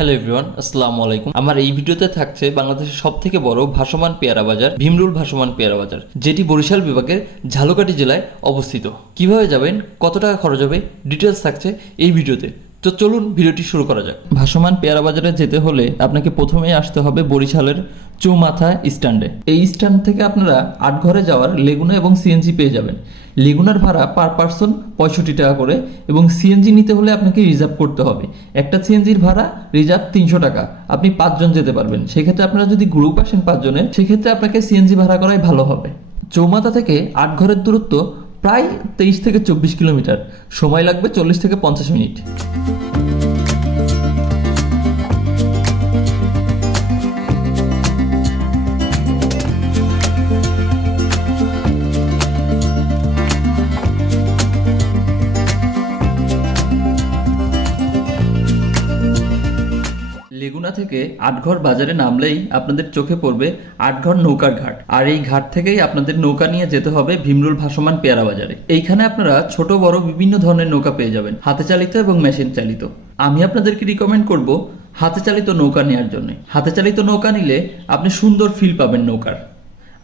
Hello everyone আসসালামু আলাইকুম। আমার এই ভিডিওতে থাকছে বাংলাদেশের সব থেকে বড় ভাসমান পেয়ারা বাজার, ভীমরুল ভাসমান পেয়ারা বাজার, যেটি বরিশাল বিভাগের ঝালকাটি জেলায় অবস্থিত। কীভাবে যাবেন, কত টাকা খরচ হবে ডিটেলস থাকছে এই ভিডিওতে। তো চলুন ভিডিওটি শুরু করা যাক। ভাসমান পেয়ারা বাজারে যেতে হলে আপনাকে প্রথমেই আসতে হবে বরিশালের চৌমাথা স্ট্যান্ডে। এই স্ট্যান্ড থেকে আপনারা আটঘরে যাওয়ার লেগুনা এবং সিএনজি পেয়ে যাবেন। লেগুনার ভাড়া পার পার্সন পঁয়ষট্টি টাকা করে এবং সিএনজি নিতে হলে আপনাকে রিজার্ভ করতে হবে। একটা সিএনজির ভাড়া রিজার্ভ তিনশো টাকা। আপনি পাঁচজন যেতে পারবেন। সেক্ষেত্রে আপনারা যদি গ্রুপ আসেন পাঁচজনের, সেক্ষেত্রে আপনাকে সিএনজি ভাড়া করাই ভালো হবে। চৌমাথা থেকে আটঘরের দূরত্ব প্রায় তেইশ থেকে চব্বিশ কিলোমিটার। সময় লাগবে চল্লিশ থেকে পঞ্চাশ মিনিট। লেগুনা থেকে আটঘর বাজারে নামলেই আপনাদের চোখে পড়বে আটঘর নৌকার ঘাট। আর এই ঘাট থেকেই আপনাদের নৌকা নিয়ে যেতে হবে ভীমরুল ভাসমান পেয়ারা বাজারে। এইখানে আপনারা ছোট, বড় বিভিন্ন ধরনের নৌকা পেয়ে যাবেন, হাতে চালিত এবং মেশিন চালিত। আমি আপনাদেরকে রিকমেন্ড করব হাতে চালিত নৌকা নেওয়ার জন্য। হাতে চালিত নৌকা নিলে আপনি সুন্দর ফিল পাবেন নৌকার।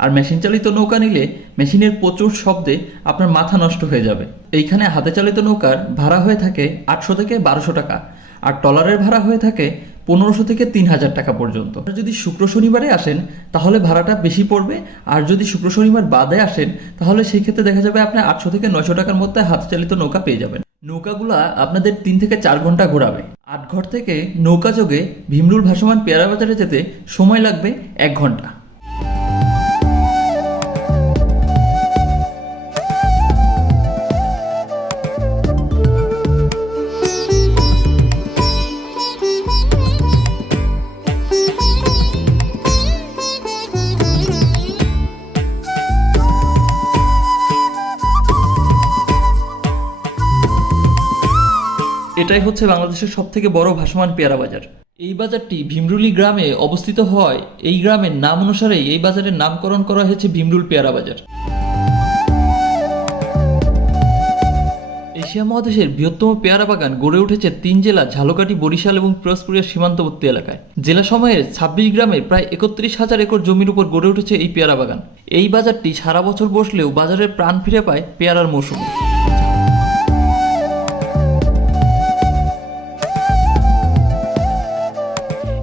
আর মেশিন চালিত নৌকা নিলে মেশিনের প্রচুর শব্দে আপনার মাথা নষ্ট হয়ে যাবে। এইখানে হাতে চালিত নৌকার ভাড়া হয়ে থাকে আটশো থেকে বারোশো টাকা। আর টলারের ভাড়া হয়ে থাকে পনেরোশো থেকে তিন হাজার টাকা পর্যন্ত। যদি শুক্র শনিবারে আসেন, তাহলে ভাড়াটা বেশি পড়বে। আর যদি শুক্র শনিবার বাদে আসেন, তাহলে সেই ক্ষেত্রে দেখা যাবে আপনি আটশো থেকে নয়শো টাকার মধ্যে হাত চালিত নৌকা পেয়ে যাবেন। নৌকাগুলা আপনাদের তিন থেকে চার ঘণ্টা ঘোরাবে। আট ঘর থেকে নৌকা যোগে ভীমরুল ভাসমান পেয়ারা বাজারে যেতে সময় লাগবে এক ঘণ্টা। এটাই হচ্ছে বাংলাদেশের সব থেকে বড় ভাসমান পেয়ারা বাজার। এই বাজারটি ভীমরুলি গ্রামে অবস্থিত হয় এই গ্রামের নাম অনুসারেই এই বাজারের নামকরণ করা হয়েছে ভীমরুল পেয়ারা বাজার। এশিয়া মহাদেশের বৃহত্তম পেয়ারা বাগান গড়ে উঠেছে তিন জেলা ঝালকাঠি, বরিশাল এবং পিরোজপুরের সীমান্তবর্তী এলাকায়। জেলা সময়ের ছাব্বিশ গ্রামে প্রায় একত্রিশ হাজার একর জমির উপর গড়ে উঠেছে এই পেয়ারা বাগান। এই বাজারটি সারা বছর বসলেও বাজারের প্রাণ ফিরে পায় পেয়ারার মৌসুমে।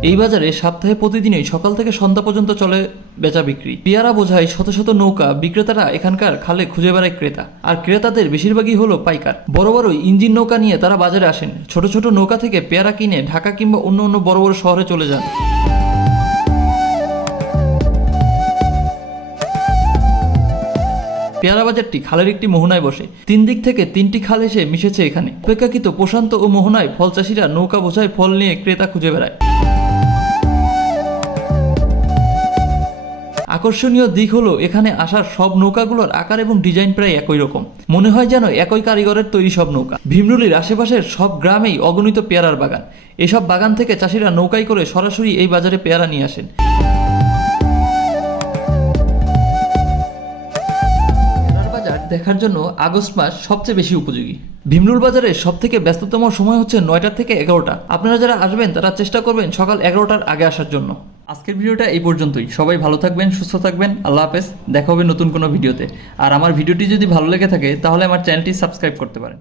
এই বাজারে সপ্তাহে প্রতিদিনই সকাল থেকে সন্ধ্যা পর্যন্ত চলে বেচা বিক্রি। পেয়ারা বোঝায় শত শত নৌকা বিক্রেতারা এখানকার খালে খুঁজে বেড়ায় ক্রেতা। আর ক্রেতাদের বেশিরভাগই হলো পাইকার। বড় বড় ইঞ্জিন নৌকা নিয়ে তারা বাজারে আসেন। ছোট ছোট নৌকা থেকে পেয়ারা কিনে ঢাকা কিংবা অন্য অন্য বড় বড় শহরে চলে যান। পেয়ারা বাজারটি খালের একটি মোহনায় বসে। তিন দিক থেকে তিনটি খাল এসে মিশেছে এখানে। অপেক্ষাকৃত প্রশান্ত ও মোহনায় ফল চাষিরা নৌকা বোঝায় ফল নিয়ে ক্রেতা খুঁজে বেড়ায়। আকর্ষণীয় দিক হলো, এখানে আসার সব নৌকাগুলোর আকার এবং ডিজাইন প্রায় একই রকম। মনে হয় যেন একই কারিগরের তৈরি সব নৌকা। ভীমরুলির আশেপাশের সব গ্রামেই অগণিত পেয়ারার বাগান। এসব বাগান থেকে চাষিরা নৌকায় করে সরাসরি এই বাজারে পেয়ারা নিয়ে আসেন। দেখার জন্য আগস্ট মাস সবচেয়ে বেশি উপযোগী। ভীমরুল বাজারের সব থেকে ব্যস্ততম সময় হচ্ছে নয়টা থেকে এগারোটা। আপনারা যারা আসবেন, তারা চেষ্টা করবেন সকাল এগারোটার আগে আসার জন্য। আজকের ভিডিওটা এই পর্যন্তই। সবাই ভালো থাকবেন, সুস্থ থাকবেন। আল্লাহ হাফেজ। দেখা হবে নতুন কোনো ভিডিওতে। আর আমার ভিডিওটি যদি ভালো লেগে থাকে, তাহলে আমার চ্যানেলটি সাবস্ক্রাইব করতে পারেন।